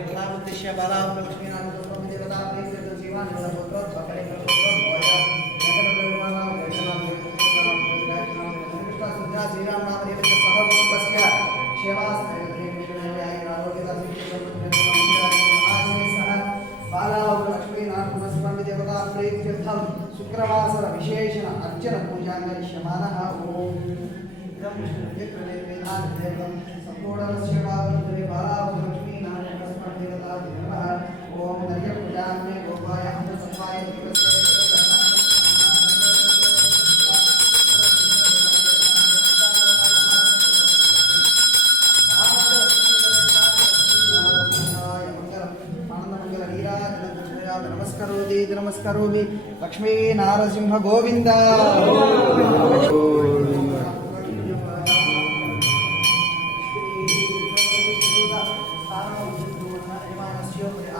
यथामुद्दिश्य बालां लक्ष्मीनारायणं देवतां प्रीत्यर्थं जीवान् पुत्रो स्वकरे श्रीराम नाम देवस्य सहकुटुम्बस्य प्रीत्यर्थं शुक्रवासर विशेषण अर्चन पूजा करिष्यमानः ओम इदं वेदांत देवं संपूर्णस्य भावने बाला लक्ष्मी नारायण देवता नमः ओम नर्य पूजा में गोपाय हम संवाय नमस्करोमि लक्ष्मी नारसिंह गोविंद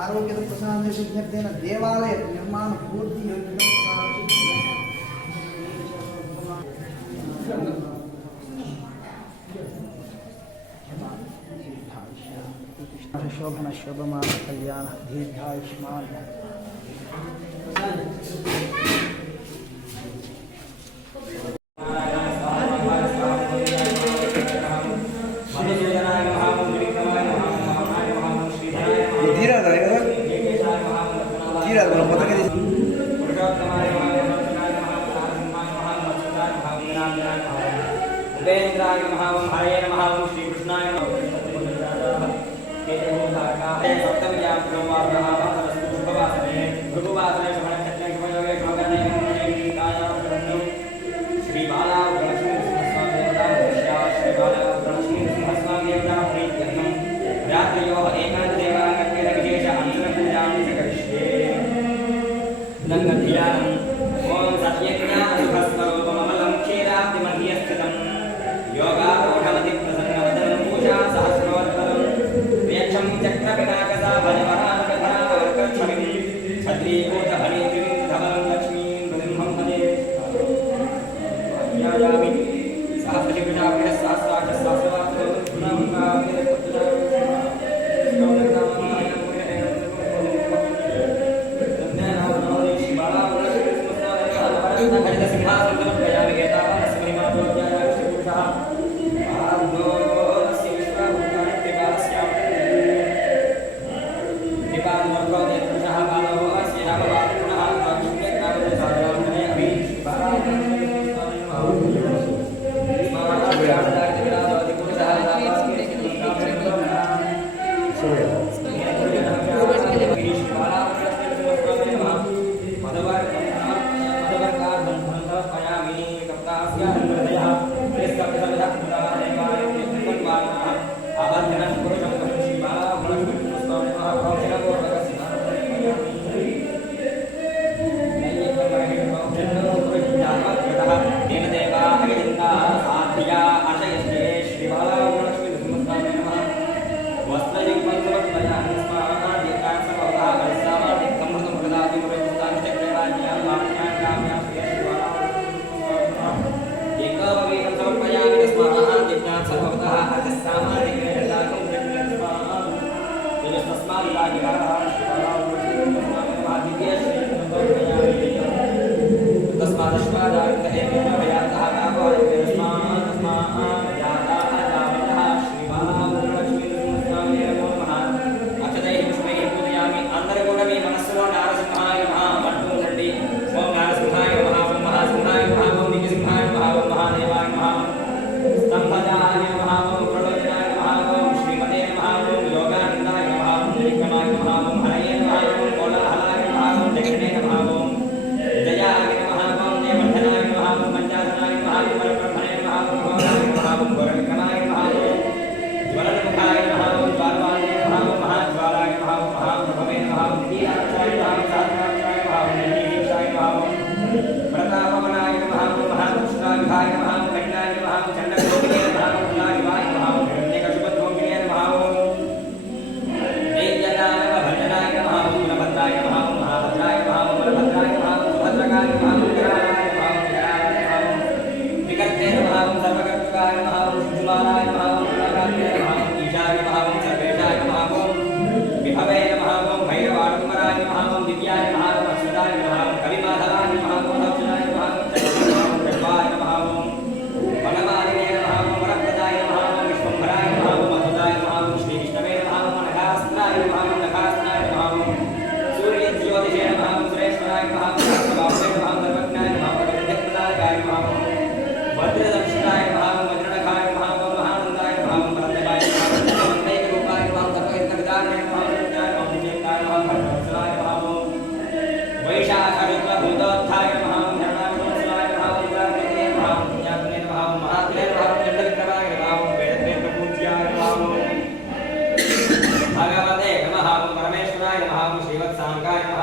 आरोग्य प्रशांत सिद्ध्यर्थेन देवालय निर्माण पूर्ति शोभन शोभमान कल्याण दीर्घायुष्मान उपेन्द्राय नमः ओम हरये नमः ओम श्री कृष्णाय नमः सप्तम्यां ब्रह्मार्णः शुभवासने भृगुवासने शमनक्षत्रे शुभयोगे श्री बाला लक्ष्मी नृसिंहस्वामी देवता श्री बाला लक्ष्मी नृसिंहस्वामी देवता प्रीत्यर्थं रात्रयोः एकादशदेवालयस्य विशेष अंशपूजां च करिष्ये लङ्घध्यानम् ओम सत्यज्ञानसुखस्वरूपममलं क्षीराब्धिमध्ये स्थितं योगारूढमति प्रसन्नवदनं पूजा सहस्रोत्तरं प्रियक्षं चक्रपिनाकसा भजवरानकधरावर्कच्छमिं छत्रीभूतभणित्रिं धवलं लक्ष्मीं नृसिंहं भजे यायामि सहस्रशिवजाग्रः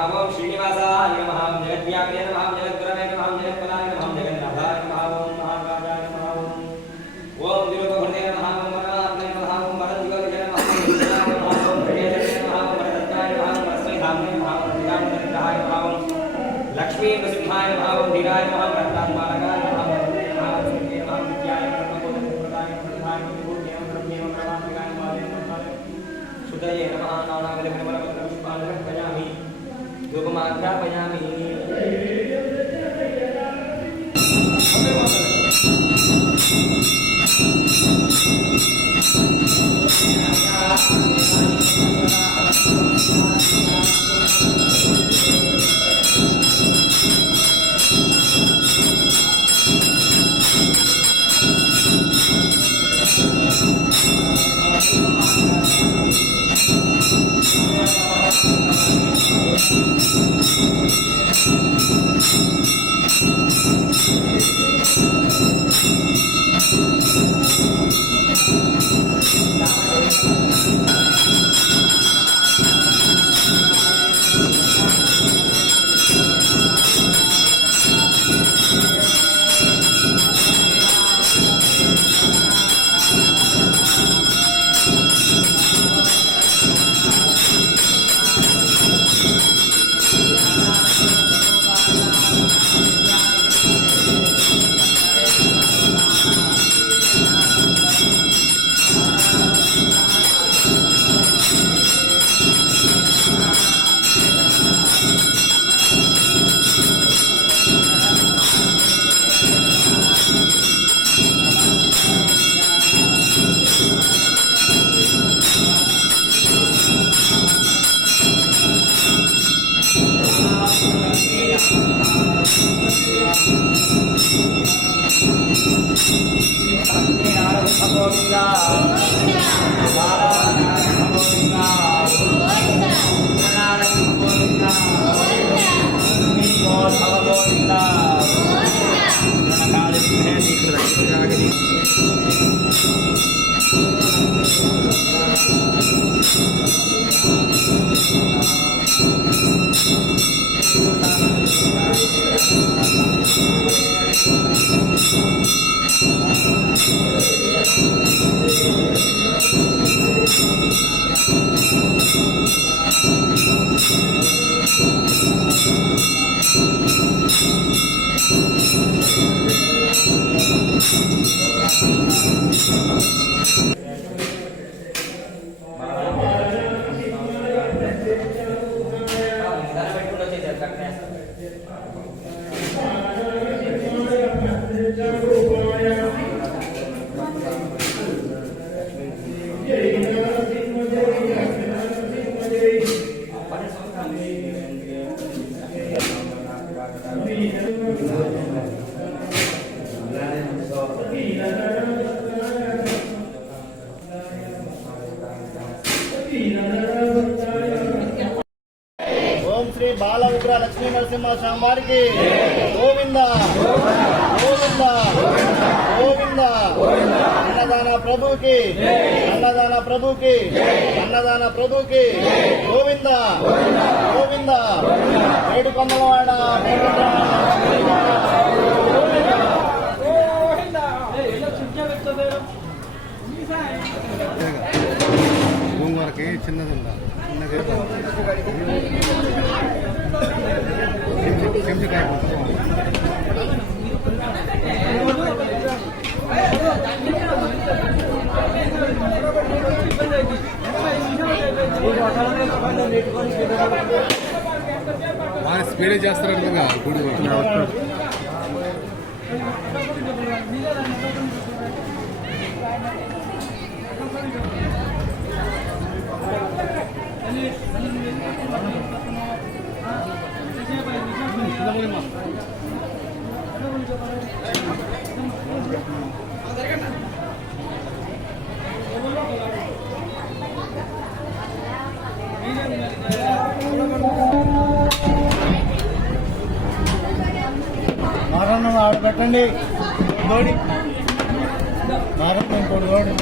ओम श्रीनिवासाय नमः ओम जगद्व्यापिने नमः ओम जगद्गुरवे नमः ओम जगत्पदाय नमः ओम जगन्नाथाय नमः ओम महाकाजाय नमः ओम विरूपभृते नमः ओम वरदात्मने नमः ओम वरदिवविजय नमः ओम विजयाय नमः ओम प्रियजने नमः ओम वरदत्ताय नमः ओम वरस्मैधाम्ने नमः ओम दिगामिन्द्राय नमः ओम लक्ष्मी नृसिंहाय नमः ओम धीराय नमः ओम रत्नात्मारकाय नमः ओम सुदये नमः नानाविधपरिमलपत्रपुष्पाणि पयामि धूपमाध्यापयामि ओम श्री बाल उग्र लक्ष्मी नरसिंह स्वामी की गोविंद गोविंद गोविंद अन्नदान प्रभु की अन्नदान प्रभु की अन्नदान प्रभु की गोविंद गोविंद ఏడుకొండలవాడ వరకు చిన్నది ఉందా చిన్నగా బాగా స్పీడే చేస్తారనుగా గుడి మారన్న ఆడబెట్టండి దోడి మారన్న ఇంకోటి దోడి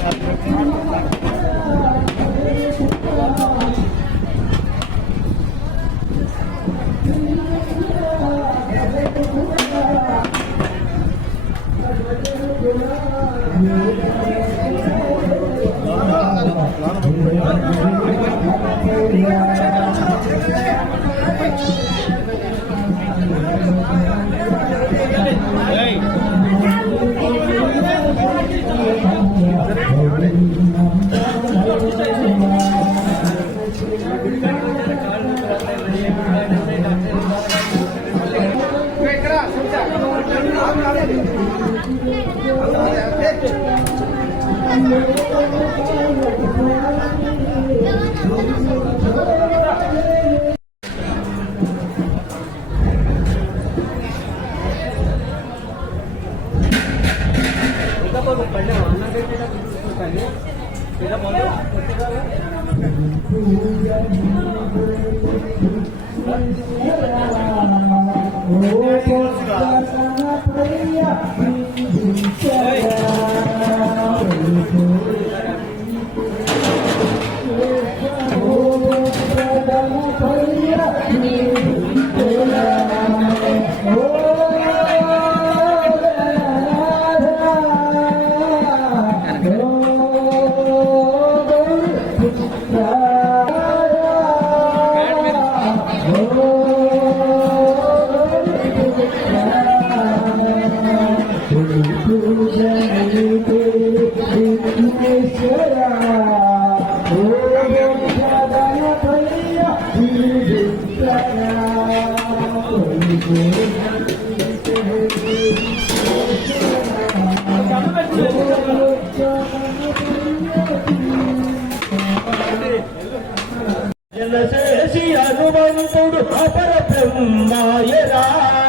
చేసి హనుమంతుడు అపర బ్రహ్మాయరా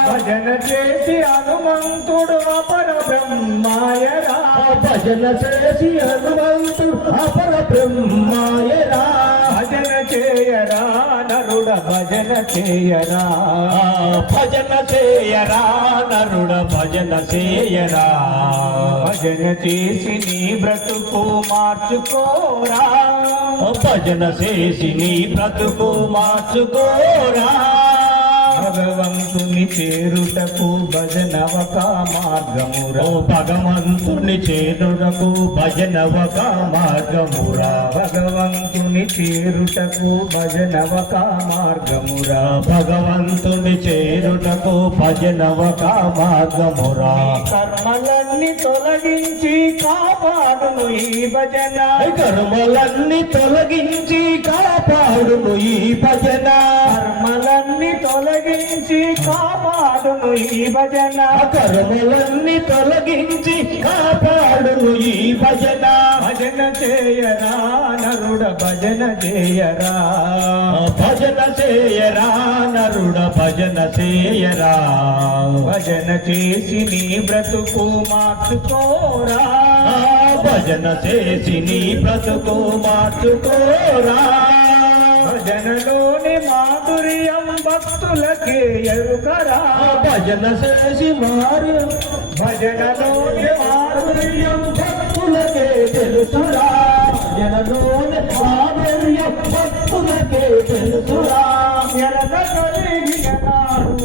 భజన చేసి హనుమంతుడు అపర బ్రహ్మాయరా భజన చేసి హనుమంతుడు అపర బ్రహ్మాయరా భజన చేయరా నరుడ భజన చేయరా భజన చేయరా నరుడ భజన చేయరా భజన చేసి నీ బ్రతుకు మార్చుకోరా భజన చేసి నీ బ్రతుకు మార్చుకోరా భగవంతుని చేరుటకు భజనవక మార్గమురా భగవంతుని చేరుటకు భజనవక మార్గమురా భగవంతుని చేరుటకు భజనవక మార్గమురా భగవంతుని చేరుటకు భజనవక మార్గమురా కర్మలన్నీ తొలగించి కాపాడును ఈ భజన కర్మలన్నీ తొలగించి కాపాడును ఈ భజన కర్మలన్నీ తొలగించి కాపాడును ఈ భజన కర్మలన్నీ తొలగించి కాపాడును ఈ భజన భజన చేయరా నరుడ భజన చేయరా భజన చేయరా నరుడ భజన చేయరా భజన చేసి నీ బ్రతుకు మార్చుకోరా భజన చేసి నీ బ్రతుకు మార్చుకోరా భజనలోని మాధుర్యం భక్తులకే ఎరుకరా భజన చేసి భజనలోని మాధుర్యం భక్తులకే తెలుసురా భజనలోని మాధుర్యం భక్తులకే తెలుసురా ఎరగ కలిగిన నాడు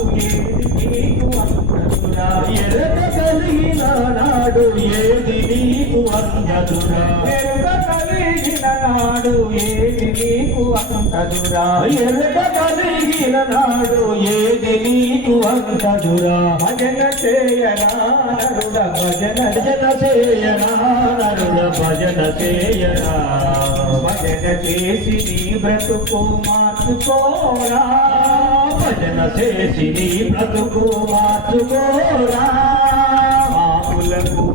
ఏది నీకు అందదురా ఎరగ కలిగిన నాడు ఏది నీకు అందదురా ఎరగ కలిగిన నాడు ఏది నీకు అందదురా ఎరగ కలిగిన నాడు ఏది నీకు అందదురా భజన చేయరా నరుడ భజన చేయరా నరుడ భజన చేయరా భజన చేసి నీ బ్రతుకు మార్చుకోరా భజన చేసి నీ బ్రతుకు మార్చుకోరా పాపులకు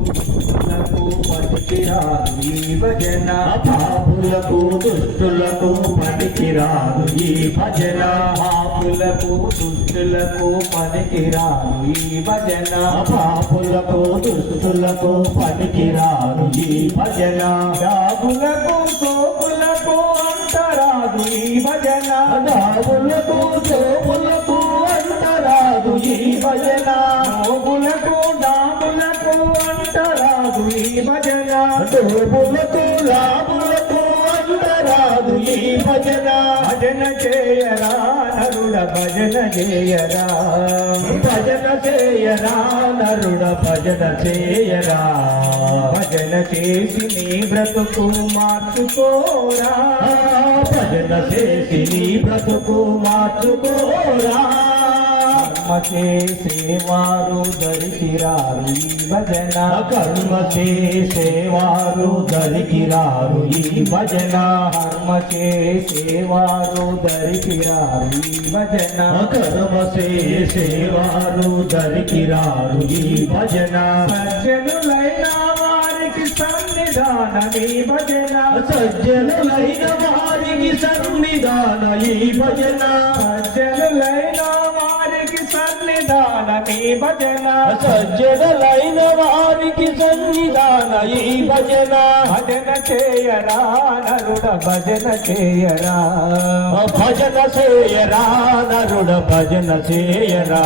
పనికిరాదు ఈ భజన పాపులకు దుష్టులకు పనికిరాదు ఈ భజన పాపులకు దుష్టులకు పనికిరాదు ఈ భజన పాపులకు దుష్టులకు పనికిరాదు ఈ భజన డాబులకు సోపులకు అంటరాదు ఈ భజన డాబులకు సోపులకు అంటరాదు ఈ భజన నోబులకు డాబులకు అంటరాదు ఈ భజన డోబులకు లాబులకు పొందరాదు ఈ భజన భజన చేయరా నరుడ భజన చేయరా భజన చేయరా నరుడ భజన చేయరా భజన చేసి నీ బ్రతుకు మార్చుకోరా భజన చేసి నీ బ్రతుకు మార్చుకోరా కర్మ చేసేవారు దరికిరారు ఈ భజన కర్మ చేసేవారు దరికిరారు ఈ భజన కర్మ చేసేవారు దరికిరారు ఈ భజన కర్మ చేసేవారు దరికిరారు ఈ భజన సజ్జనులైన వారికి సన్నిధానమీ భజన సజ్జనులైన వారికి సన్నిధాన ఈ భజన సజ్జనులైన వారికి సన్నిధానమీ భజన సజ్జనులైన వారికి సన్నిధాన ఈ భజన భజన చేయరా నరుడ భజన చేయరా భజన చేయరా నరుడ భజన చేయరా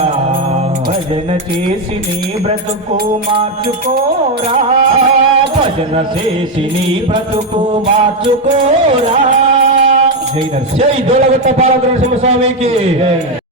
భజన చేసి నీ బ్రతుకు మార్చుకోరా భజన చేసి నీ బ్రతుకు మార్చుకోరా జై దొలగట్ట పాలగ్రహ స్వామికి